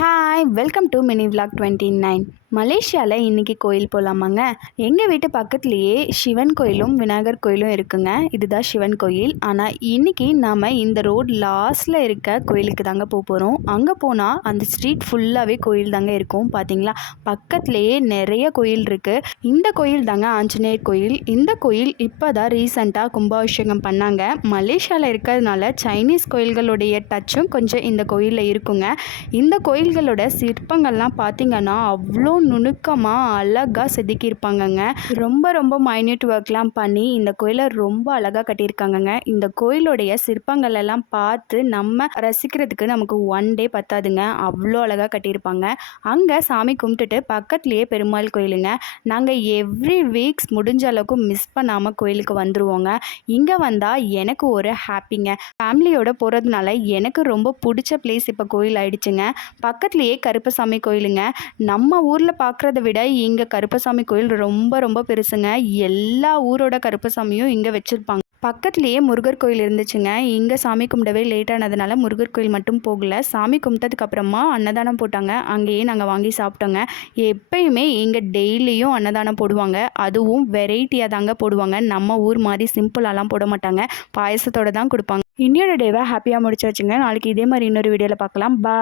Hi welcome to mini vlog 29. மலேசியாவில் இன்றைக்கி கோயில் போகலாமாங்க. எங்கள் வீட்டு பக்கத்துலேயே சிவன் கோயிலும் விநாயகர் கோயிலும் இருக்குங்க. இதுதான் சிவன் கோயில். ஆனால் இன்றைக்கி நாம் இந்த ரோட் லாஸ்ட்டில் இருக்க கோயிலுக்கு தாங்க போகிறோம். அங்கே போனால் அந்த ஸ்ட்ரீட் ஃபுல்லாகவே கோயில் தாங்க இருக்கும். பார்த்தீங்களா, பக்கத்துலேயே நிறைய கோயில் இருக்குது. இந்த கோயில் தாங்க ஆஞ்சநேயர் கோயில். இந்த கோயில் இப்போ தான் ரீசெண்டாக கும்பாபிஷேகம் பண்ணாங்க. மலேசியாவில் இருக்கிறதுனால சைனீஸ் கோயில்களுடைய டச்சும் கொஞ்சம் இந்த கோயிலில் இருக்குங்க. இந்த கோயில்களோட சிற்பங்கள்லாம் பார்த்திங்கன்னா அவ்வளோ நுணுக்கமாக அழகாக செதுக்கியிருப்பாங்கங்க. ரொம்ப மைன்யூட் ஒர்க்லாம் பண்ணி இந்த கோயிலை ரொம்ப அழகாக கட்டியிருக்காங்கங்க. இந்த கோயிலுடைய சிற்பங்கள் எல்லாம் பார்த்து நம்ம ரசிக்கிறதுக்கு நமக்கு ஒன் டே பத்தாதுங்க. அவ்வளோ அழகாக கட்டியிருப்பாங்க. அங்கே சாமி கும்பிட்டுட்டு பக்கத்துலேயே பெருமாள் கோயிலுங்க. நாங்கள் எவ்ரி வீக்ஸ் முடிஞ்ச அளவுக்கு மிஸ் பண்ணாமல் கோயிலுக்கு வந்துடுவோங்க. இங்கே வந்தால் எனக்கு ஒரு ஹாப்பிங்க. ஃபேமிலியோடு போகிறதுனால எனக்கு ரொம்ப பிடிச்ச பிளேஸ் இப்போ கோயில் ஆயிடுச்சுங்க. பக்கத்துலேயே கருப்பசாமி கோயிலுங்க. நம்ம ஊரில் பார்க்குறத விட இங்கே கருப்பசாமி கோயில் ரொம்ப பெருசுங்க. எல்லா ஊரோட கருப்பசாமியும் இங்கே வச்சுருப்பாங்க. பக்கத்துலேயே முருகர் கோயில் இருந்துச்சுங்க. இங்கே சாமி கும்பிடவே லேட் ஆனதுனால முருகர் கோயில் மட்டும் போகல. சாமி கும்பிட்டதுக்கப்புறமா அன்னதானம் போட்டாங்க. அங்கேயே நாங்கள் வாங்கி சாப்பிட்டோங்க. எப்பயுமே இங்கே டெய்லியும் அன்னதானம் போடுவாங்க. அதுவும் வெரைட்டியாக தாங்க போடுவாங்க. நம்ம ஊர் மாதிரி சிம்பிளாலாம் போட மாட்டாங்க. பாயசத்தோடு தான் கொடுப்பாங்க. இன்னொரு டேவை ஹாப்பியாக முடிச்சு வச்சுங்க. நாளைக்கு இதே மாதிரி இன்னொரு வீடியோவில் பார்க்கலாம். பாய்.